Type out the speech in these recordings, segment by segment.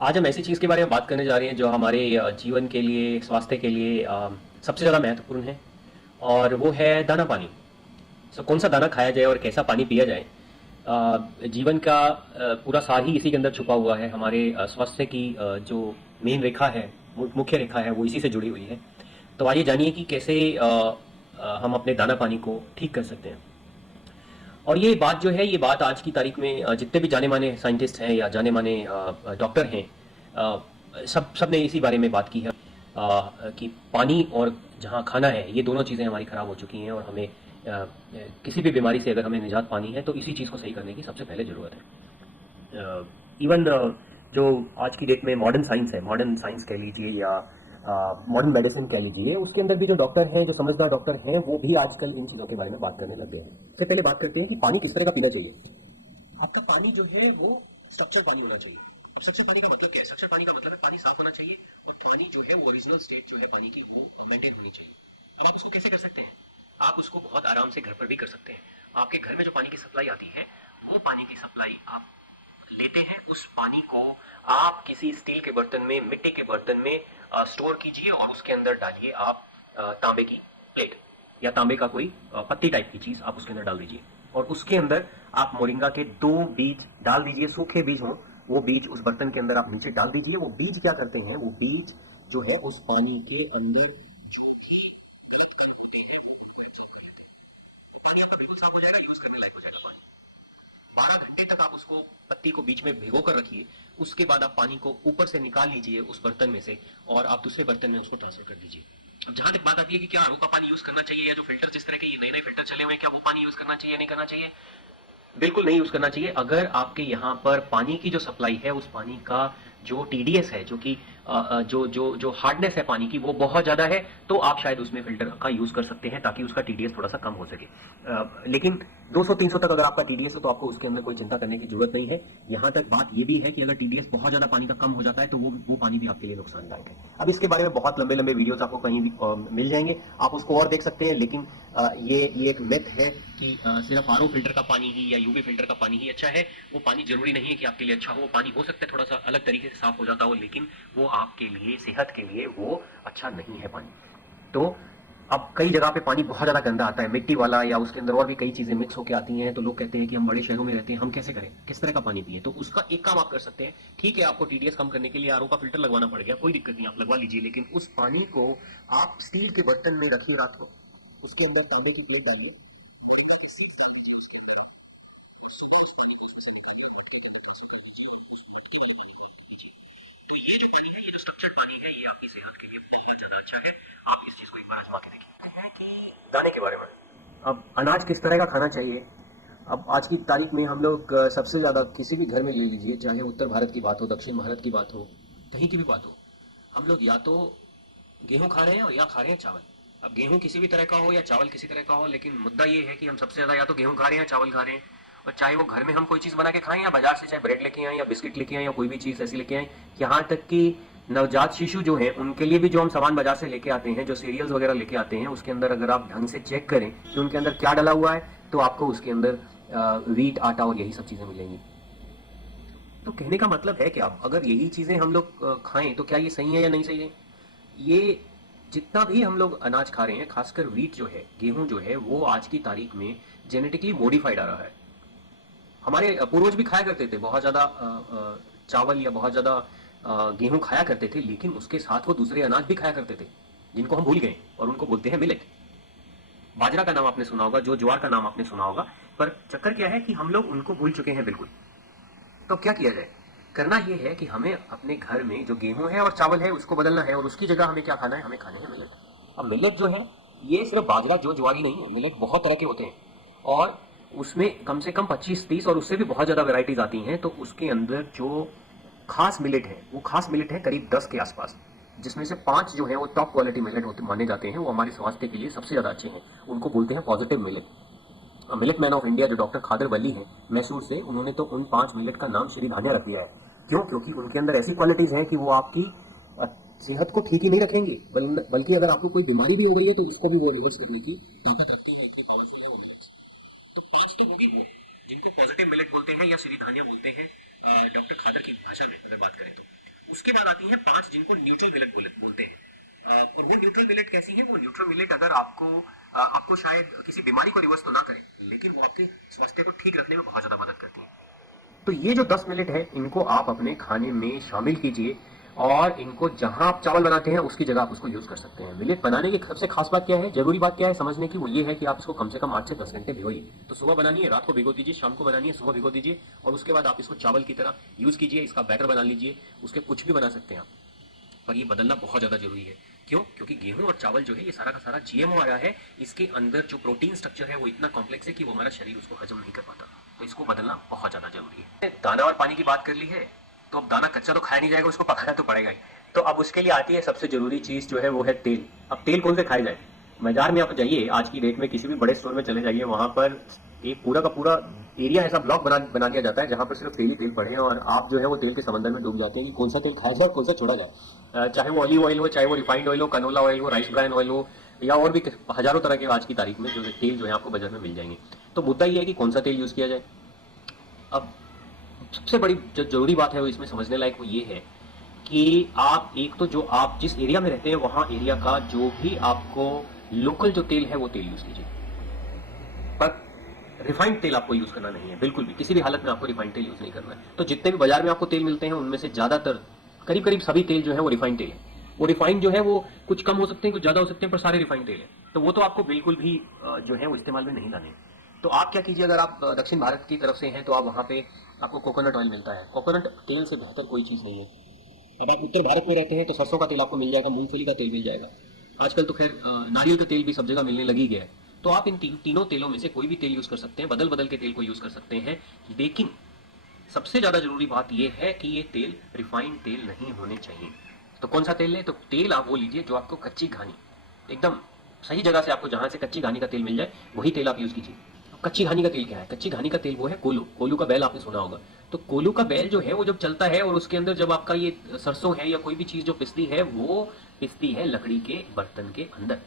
आज हम ऐसी चीज़ के बारे में बात करने जा रहे हैं जो हमारे जीवन के लिए, स्वास्थ्य के लिए सबसे ज़्यादा महत्वपूर्ण है और वो है दाना पानी। कौन सा दाना खाया जाए और कैसा पानी पिया जाए। जीवन का पूरा सार ही इसी के अंदर छुपा हुआ है। हमारे स्वास्थ्य की जो मेन रेखा है, मुख्य रेखा है, वो इसी से जुड़ी हुई है। तो आइए जानिए कि कैसे हम अपने दाना पानी को ठीक कर सकते हैं। और ये बात जो है, ये बात आज की तारीख में जितने भी जाने माने साइंटिस्ट हैं या जाने माने डॉक्टर हैं, सब ने इसी बारे में बात की है कि पानी और जहाँ खाना है, ये दोनों चीज़ें हमारी ख़राब हो चुकी हैं और हमें किसी भी बीमारी से अगर हमें निजात पानी है तो इसी चीज़ को सही करने की सबसे पहले ज़रूरत है। इवन जो आज की डेट में मॉडर्न साइंस है, मॉडर्न साइंस कह लीजिए या मॉडर्न मेडिसिन कह लीजिए, उसके अंदर भी जो डॉक्टर हैं, जो समझदार डॉक्टर हैं, वो भी आजकल इन चीज़ों के बारे में बात करने लग गए हैं। सबसे पहले बात करते हैं कि पानी किस तरह का पीना चाहिए। आपका पानी जो है वो स्ट्रक्चर पानी होना चाहिए। अब स्ट्रक्चर पानी का मतलब क्या है? स्ट्रक्चर पानी का मतलब है पानी साफ होना चाहिए और पानी जो है वो ओरिजिनल स्टेट जो है पानी की वो मेंटेन होनी चाहिए। अब आप उसको कैसे कर सकते हैं? आप उसको बहुत आराम से घर पर भी कर सकते हैं। आपके घर में जो पानी की सप्लाई आती है, वो पानी की सप्लाई आप लेते हैं, उस पानी को आप किसी स्टील के बर्तन में, मिट्टी के बर्तन में स्टोर कीजिए और उसके अंदर डालिए आप तांबे की प्लेट या तांबे का कोई पत्ती टाइप की चीज आप उसके अंदर डाल दीजिए और उसके अंदर आप मोरिंगा के 2 बीज डाल दीजिए। सूखे बीज हों, वो बीज उस बर्तन के अंदर आप नीचे डाल दीजिए। वो बीज क्या करते हैं? वो बीज जो है उस पानी के अंदर जो भी गलत कण होते हैं वो एब्जॉर्ब कर लेते हैं। पानी आपका बिल्कुल साफ हो जाएगा, यूज करने लायक हो जाएगा पानी। 12 घंटे तक आप उसको पत्ती को बीच में भिगो कर रखिए। उसके बाद आप पानी को ऊपर से निकाल लीजिए उस बर्तन में से और आप दूसरे बर्तन में उसको ट्रांसफर कर दीजिए। अब जहां तक बात आती है कि क्या आरओ का पानी यूज करना चाहिए या जो फिल्टर जिस तरह के ये नए नए फिल्टर चले हुए हैं, क्या वो पानी यूज करना चाहिए या नहीं करना चाहिए? बिल्कुल नहीं यूज करना चाहिए। अगर आपके यहाँ पर पानी की जो सप्लाई है, उस पानी का जो टीडीएस है, जो कि जो जो जो हार्डनेस है पानी की, वो बहुत ज्यादा है, तो आप शायद उसमें फिल्टर का यूज कर सकते हैं ताकि उसका टीडीएस थोड़ा सा कम हो सके। लेकिन 200-300 तक अगर आपका टीडीएस है तो आपको उसके अंदर कोई चिंता करने की जरूरत नहीं है। यहाँ तक बात ये भी है कि अगर टीडीएस बहुत ज्यादा पानी का कम हो जाता है तो वो पानी भी आपके लिए नुकसानदायक है। अब इसके बारे में बहुत लंबे लंबे वीडियोस आपको कहीं भी मिल जाएंगे, आप उसको और देख सकते हैं। लेकिन ये एक मिथ है कि सिर्फ आरओ फिल्टर का पानी ही या यूवी फिल्टर का पानी ही अच्छा है। वो पानी जरूरी नहीं है कि आपके लिए अच्छा हो। वो पानी हो सकता है थोड़ा सा अलग तरीके से साफ हो जाता हो, लेकिन वो आपके लिए, सेहत के लिए वो अच्छा नहीं है पानी। तो अब कई जगह पे पानी बहुत ज्यादा गंदा आता है, मिट्टी वाला, या उसके अंदर और भी कई चीजें मिक्स होकर आती हैं। तो लोग कहते हैं कि हम बड़े शहरों में रहते हैं, हम कैसे करें, किस तरह का पानी पिए? तो उसका एक काम आप कर सकते हैं। ठीक है, आपको टीडीएस कम करने के लिए आरओ का फिल्टर लगवाना पड़ गया, कोई दिक्कत नहीं, आप लगवा लीजिए। लेकिन उस पानी को आप स्टील के बर्तन में रखिए रात को, उसके अंदर तांबे की प्लेट डालिए। ये जो पानी है, ये जो स्ट्रक्चर्ड पानी है, ये आपकी सेहत के लिए बहुत ज्यादा अच्छा है। आप इस चीज को एक बार आजमा के देखिए। दाने के बारे में, अब अनाज किस तरह का खाना चाहिए। अब आज की तारीख में हम लोग सबसे ज़्यादा किसी भी घर में ले लीजिए, चाहे उत्तर भारत की बात हो, दक्षिण भारत की बात हो, कहीं की भी बात हो, हम लोग या तो गेहूं खा रहे हैं और या खा रहे हैं चावल। अब गेहूं किसी भी तरह का हो या चावल किसी तरह का हो, लेकिन मुद्दा ये है कि हम सबसे ज़्यादा या तो गेहूं खा रहे हैं या चावल खा रहे हैं। और चाहे वो घर में हम कोई चीज़ बना के खाएं या बाजार से चाहे ब्रेड लेके आए या बिस्किट लेके आए या कोई भी चीज़ ऐसी लेके आए, यहाँ तक कि नवजात शिशु जो है उनके लिए भी जो हम सामान बाजार से लेके आते हैं, जो सीरियल्स वगैरह लेके आते हैं, उसके अंदर अगर आप ढंग से चेक करें कि उनके अंदर क्या डला हुआ है, तो आपको उसके अंदर वीट, आटा और यही सब चीज़ें मिलेंगी। तो कहने का मतलब है कि आप अगर यही चीज़ें हम लोग खाएं तो क्या ये सही है या नहीं सही है? ये जितना भी हम लोग अनाज खा रहे हैं, खासकर वीट जो है, गेहूं जो है, वो आज की तारीख में जेनेटिकली मॉडिफाइड आ रहा है। हमारे पूर्वज भी खाया करते थे बहुत ज्यादा चावल या बहुत ज्यादा गेहूं खाया करते थे, लेकिन उसके साथ वो दूसरे अनाज भी खाया करते थे जिनको हम भूल गए और उनको बोलते हैं मिलेट। बाजरा का नाम आपने सुना होगा, जो ज्वार का नाम आपने सुना होगा। पर चक्कर क्या है कि हम लोग उनको भूल चुके हैं बिल्कुल। तो क्या किया जाए? करना ये है कि हमें अपने घर में जो गेहूं है और चावल है उसको बदलना है और उसकी जगह हमें क्या खाना है? हमें खाने हैं मिलेट। अब मिलेट जो है, ये सिर्फ बाजरा जो ज्वारी नहीं है, मिलेट बहुत तरह के होते हैं और उसमें कम से कम 25-30 और उससे भी बहुत ज्यादा वेराइटीज आती हैं। तो उसके अंदर जो खास मिलेट है, वो खास मिलेट है करीब 10 के आसपास, जिसमें से 5 जो है वो टॉप क्वालिटी मिलेट होते माने जाते हैं। वो हमारे स्वास्थ्य के लिए सबसे ज्यादा अच्छे हैं, उनको बोलते हैं positive millet. Millet man of India जो डॉक्टर खादर वली हैं मैसूर से, उन्होंने तो उन 5 मिलेट का नाम श्री धान्या रख दिया है। क्यों? क्योंकि उनके अंदर ऐसी क्वालिटीज हैं कि वो आपकी सेहत को ठीक ही नहीं रखेंगी, बल्कि अगर आपको कोई बीमारी भी हो गई है तो उसको भी वो रिवर्स करने की ताकत रखती है, इतनी पावरफुल है वो मिलेट्स। तो 5 तो होगी वो जिनको पॉजिटिव मिलेट बोलते हैं या श्री धान्या बोलते हैं डॉक्टर खादर की भाषा में अगर बात करें तो। उसके बाद आती है 5 जिनको न्यूट्रल मिलेट बोलते हैं। और वो न्यूट्रल मिलेट कैसी है? वो न्यूट्रल मिलेट अगर आपको शायद किसी बीमारी को रिवर्स तो ना करे, लेकिन वो आपके स्वास्थ्य को ठीक रखने में बहुत ज्यादा मदद करती है। तो ये जो 10 मिनट है, इनको आप अपने खाने में शामिल कीजिए और इनको जहां आप चावल बनाते हैं उसकी जगह आप उसको यूज कर सकते हैं। मिलेट बनाने की सबसे खास बात क्या है, जरूरी बात क्या है समझने की, वो ये है कि आप इसको कम से कम 8 से 10 घंटे भिगोइए। तो सुबह बनानी है, रात को भिगो दीजिए, शाम को बनानी है, सुबह भिगो दीजिए, और उसके बाद आप इसको चावल की तरह यूज कीजिए। इसका बैटर बना लीजिए, उसके कुछ भी बना सकते हैं आप, पर ये बदलना बहुत ज्यादा जरूरी है। क्यों? क्योंकि गेहूं और चावल जो है ये सारा का सारा जीएमओ आया है। इसके अंदर जो प्रोटीन स्ट्रक्चर है वो इतना कॉम्प्लेक्स है कि वो हमारा शरीर उसको हजम नहीं कर पाता। तो इसको बदलना बहुत ज्यादा जरूरी है। दाना और पानी की बात कर ली है, तो अब दाना कच्चा तो खाया नहीं जाएगा, उसको पकाना तो पड़ेगा ही। तो अब उसके लिए आती है सबसे जरूरी चीज जो है वो है तेल। अब तेल कौन से खाए जाए? बाजार में आप जाइए, आज की डेट में किसी भी बड़े स्टोर में चले जाइए, वहां पर एक पूरा का पूरा एरिया ऐसा ब्लॉक बना दिया जाता है जहां पर सिर्फ तेल ही तेल पड़े हैं, और आप जो है वो तेल के समंदर में डूब जाते हैं कि कौन सा तेल खाया जाए और कौन सा छोड़ा जाए। चाहे वो ऑलिव ऑयल हो, चाहे वो रिफाइंड ऑयल हो, कनोला ऑयल हो, राइस ब्रान ऑयल हो, या और भी हजारों तरह के आज की तारीख में जो तेल जो है आपको बाजार में मिल जाएंगे। तो मुद्दा ये है कि कौन सा तेल यूज किया जाए। अब सबसे बड़ी जो जरूरी बात है वो इसमें समझने लायक वो ये है कि आप एक तो जो आप जिस एरिया में रहते हैं वहां एरिया का जो भी आपको लोकल जो तेल है वो तेल यूज कीजिए। पर रिफाइंड तेल आपको यूज करना नहीं है, बिल्कुल भी किसी भी हालत में आपको रिफाइंड तेल यूज नहीं करना है। तो जितने भी बाजार में आपको तेल मिलते हैं उनमें से ज्यादातर करीब करीब सभी तेल जो है वो रिफाइंड तेल है। वो रिफाइंड जो है वो कुछ कम हो सकते हैं, कुछ ज्यादा हो सकते हैं, पर सारे रिफाइंड तेल है। तो वो तो आपको बिल्कुल भी जो है वो इस्तेमाल में नहीं लाने। तो आप क्या कीजिए, अगर आप दक्षिण भारत की तरफ से हैं तो आप वहां पे आपको कोकोनट ऑयल मिलता है। कोकोनट तेल से बेहतर कोई चीज नहीं है। अब आप उत्तर भारत में रहते हैं तो सरसों का तेल आपको मिल जाएगा, मूंगफली का तेल मिल जाएगा, आजकल तो खैर नारियल का तेल भी सब जगह मिलने लगी गया है। तो आप इन तीनों तेलों में से कोई भी तेल यूज कर सकते हैं, बदल बदल के तेल को यूज कर सकते हैं। लेकिन सबसे ज्यादा जरूरी बात यह है कि ये तेल रिफाइंड तेल नहीं होने चाहिए। तो कौन सा तेल लें? तो तेल आप वो लीजिए जो आपको कच्ची घानी एकदम सही जगह से, आपको जहां से कच्ची घानी का तेल मिल जाए वही तेल आप यूज कीजिए। कच्ची घानी का तेल क्या है? कच्ची घानी का तेल वो है कोलू। कोलू का बैल आपने सुना होगा। तो कोलू का बैल जो है वो जब चलता है और उसके अंदर जब आपका ये सरसों है या कोई भी चीज जो पिसती है वो पिसती है लकड़ी के बर्तन के अंदर,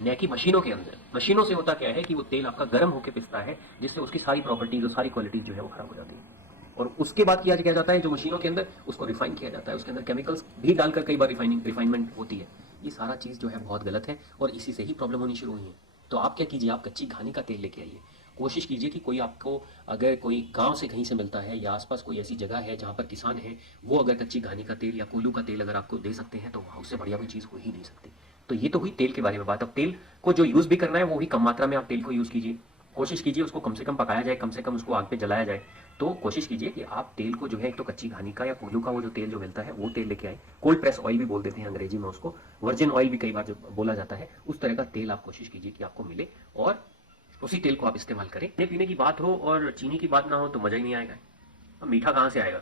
न कि मशीनों के अंदर। मशीनों से होता क्या है कि वो तेल आपका गर्म होकर पिसता है, जिससे उसकी सारी प्रॉपर्टीज और सारी क्वालिटीज जो है वो खराब हो जाती है। और उसके बाद किया जाता है जो मशीनों के अंदर, उसको रिफाइन किया जाता है, उसके अंदर केमिकल्स भी डालकर कई बार रिफाइनमेंट होती है। ये सारा चीज जो है बहुत गलत है और इसी से ही प्रॉब्लम होनी शुरू हुई है। तो आप क्या कीजिए, आप कच्ची घानी का तेल लेके आइए। कोशिश कीजिए कि कोई आपको अगर कोई गांव से कहीं से मिलता है या आसपास कोई ऐसी जगह है जहां पर किसान है, वो अगर कच्ची घानी का तेल या कोलू का तेल अगर आपको दे सकते हैं तो उससे बढ़िया कोई चीज़ हो ही नहीं सकती। तो ये तो हुई तेल के बारे में बात। अब तेल को जो यूज़ भी करना है वो भी कम मात्रा में आप तेल को यूज़ कीजिए। कोशिश कीजिए उसको कम से कम पकाया जाए, कम से कम उसको आग पे जलाया जाए। तो कोशिश कीजिए कि आप तेल को जो है एक तो कच्ची घानी का या कोयलू का वो जो तेल जो मिलता है वो तेल लेके आए। कोल्ड प्रेस ऑयल भी बोल देते हैं अंग्रेजी में उसको, वर्जिन ऑयल भी कई बार जो बोला जाता है, उस तरह का तेल आप कोशिश कीजिए कि आपको मिले और उसी तेल को आप इस्तेमाल करें। खाने पीने की बात हो और चीनी की बात ना हो तो मजा ही नहीं आएगा। अब मीठा कहाँ से आएगा?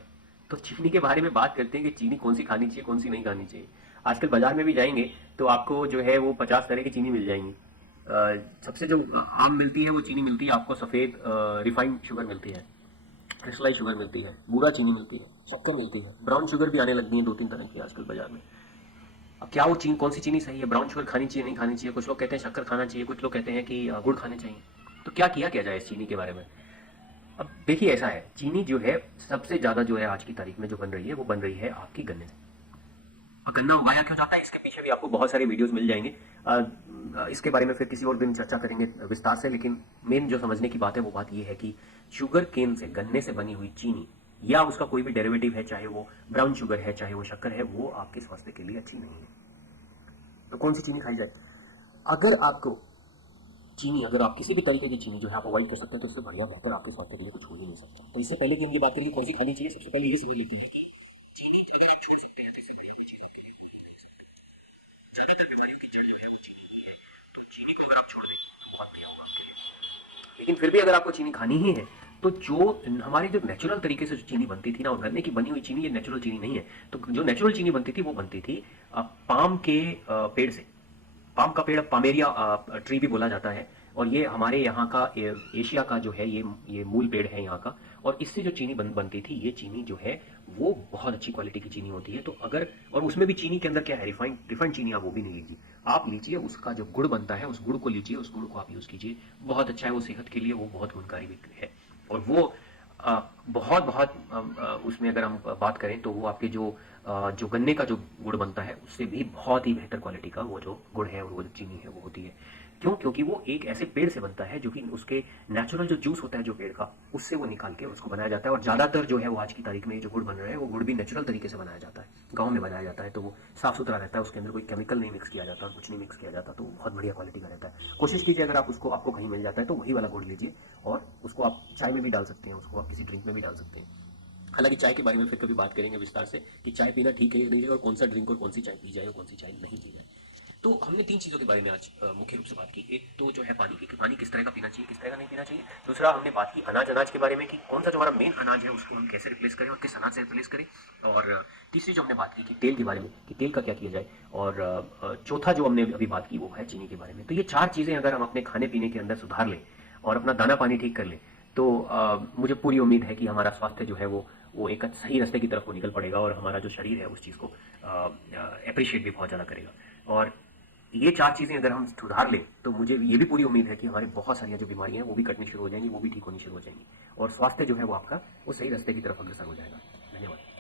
तो चीनी के बारे में बात करते हैं कि चीनी कौन सी खानी चाहिए, कौन सी नहीं खानी चाहिए। आजकल बाजार में भी जाएंगे तो आपको जो है वो 50 तरह की चीनी मिल जाएंगी। सबसे जो आम मिलती है वो चीनी मिलती है आपको सफ़ेद रिफाइंड शुगर मिलती है, क्रिस्टलाइज शुगर मिलती है, बूरा चीनी मिलती है, शक्कर मिलती है, ब्राउन शुगर भी आने लग गई है 2-3 तरह की आजकल बाजार में। अब क्या वो चीनी, कौन सी चीनी सही है? ब्राउन शुगर खानी चाहिए, नहीं खानी चाहिए? कुछ लोग कहते हैं शक्कर खाना चाहिए, कुछ लोग कहते हैं कि गुड़ खाने चाहिए। तो क्या किया जाए इस चीनी के बारे में? अब देखिए ऐसा है, चीनी जो है सबसे ज्यादा जो है आज की तारीख में जो बन रही है वो बन रही है आपकी गन्ने से। और गन्ना उगाया क्यों जाता है इसके पीछे भी आपको बहुत सारे वीडियोस मिल जाएंगे। इसके बारे में फिर किसी और दिन चर्चा करेंगे विस्तार से। लेकिन मेन जो समझने की बात है वो बात ये है कि शुगर केन से, गन्ने से बनी हुई चीनी या उसका कोई भी डेरिवेटिव है, चाहे वो ब्राउन शुगर है चाहे वो शक्कर है, वो आपके स्वास्थ्य के लिए अच्छी नहीं है। तो कौन सी चीनी खाई जाए? अगर आपको चीनी, अगर आप किसी भी तरीके की चीनी जो है आप अवॉइड कर सकते हैं तो इससे बढ़िया बेहतर आपके स्वास्थ्य के लिए कुछ हो ही नहीं सकता। तो इससे पहले कि हम ये बात करेंगे कौन सी खानी चाहिए, सबसे पहले ये समझ लेते हैं कि चीनी अगर आप छोड़ सकते हैं तो इससे बढ़िया कोई चीज़ आपके लिए हो नहीं सकती। ज्यादातर बीमारियों की जड़ जो है वो चीनी ही है। तो चीनी को अगर आप छोड़ दें तो बहुत बढ़िया होगा आपके लिए। लेकिन फिर भी अगर आपको चीनी खानी ही है तो जो हमारे जो नेचुरल तरीके से जो चीनी बनती थी ना, और गन्ने की बनी हुई चीनी, ये नेचुरल चीनी नहीं है। तो जो नेचुरल चीनी बनती थी वो बनती थी पाम के पेड़ से। पाम का पेड़ पामेरिया ट्री भी बोला जाता है, और ये हमारे यहाँ का एशिया का जो है ये मूल पेड़ है यहाँ का। और इससे जो चीनी बनती थी, ये चीनी जो है वो बहुत अच्छी क्वालिटी की चीनी होती है। तो अगर, और उसमें भी चीनी के अंदर क्या है, रिफाइंड चीनी आप वो भी नहीं लीजिए। आप लीजिए उसका जो गुड़ बनता है, उस गुड़ को लीजिए, उस गुड़ को आप यूज कीजिए, बहुत अच्छा है वो सेहत के लिए, वो बहुत गुणकारी भी है। और वो बहुत बहुत उसमें अगर हम बात करें तो वो आपके जो गन्ने का जो गुड़ बनता है उससे भी बहुत ही बेहतर क्वालिटी का वो जो गुड़ है और वो जो चीनी है वो होती है। क्यों? क्योंकि वो एक ऐसे पेड़ से बनता है जो कि उसके नेचुरल जो जूस होता है जो पेड़ का, उससे वो निकाल के उसको बनाया जाता है। और ज़्यादातर जो है वो आज की तारीख में जो गुड़ बन रहा है वो गुड़ भी नेचुरल तरीके से बनाया जाता है, गाँव में बनाया जाता है। तो वो साफ़ सुथरा रहता है, उसके अंदर कोई केमिकल नहीं मिक्स किया जाता, कुछ नहीं मिक्स किया जाता, तो बहुत बढ़िया क्वालिटी का रहता है। कोशिश कीजिए अगर आप उसको आपको कहीं मिल जाता है तो वही वाला गुड़ लीजिए, और उसको आप चाय में भी डाल सकते हैं, उसको आप किसी ड्रिंक में भी डाल सकते हैं। हालांकि चाय के बारे में फिर कभी बात करेंगे विस्तार से कि चाय पीना ठीक है या नहीं, और कौन सा ड्रिंक और कौन सी चाय पी जाए और कौन सी चाय नहीं पी जाए। तो हमने तीन चीज़ों के बारे में आज मुख्य रूप से बात की। एक तो जो है पानी की, कि पानी किस तरह का पीना चाहिए, किस तरह का नहीं पीना चाहिए। दूसरा हमने बात की अनाज के बारे में, कि कौन सा जो हमारा मेन अनाज है उसको हम कैसे रिप्लेस करें और किस अनाज से रिप्लेस करें। और तीसरी जो हमने बात की कि तेल के बारे में, कि तेल का क्या किया जाए। और चौथा जो हमने अभी बात की वो है चीनी के बारे में। तो ये चार चीज़ें अगर हम अपने खाने पीने के अंदर सुधार लें और अपना दाना पानी ठीक कर लें, तो मुझे पूरी उम्मीद है कि हमारा स्वास्थ्य जो है वो एक सही रास्ते की तरफ वो निकल पड़ेगा, और हमारा जो शरीर है उस चीज़ को अप्रिशिएट भी बहुत ज़्यादा करेगा। और ये चार चीज़ें अगर हम सुधार लें तो मुझे ये भी पूरी उम्मीद है कि हमारे बहुत सारी जो बीमारियां हैं वो भी कटनी शुरू हो जाएंगी, वो भी ठीक होनी शुरू हो जाएंगी, और स्वास्थ्य जो है वो आपका वो सही रास्ते की तरफ अग्रसर हो जाएगा। धन्यवाद।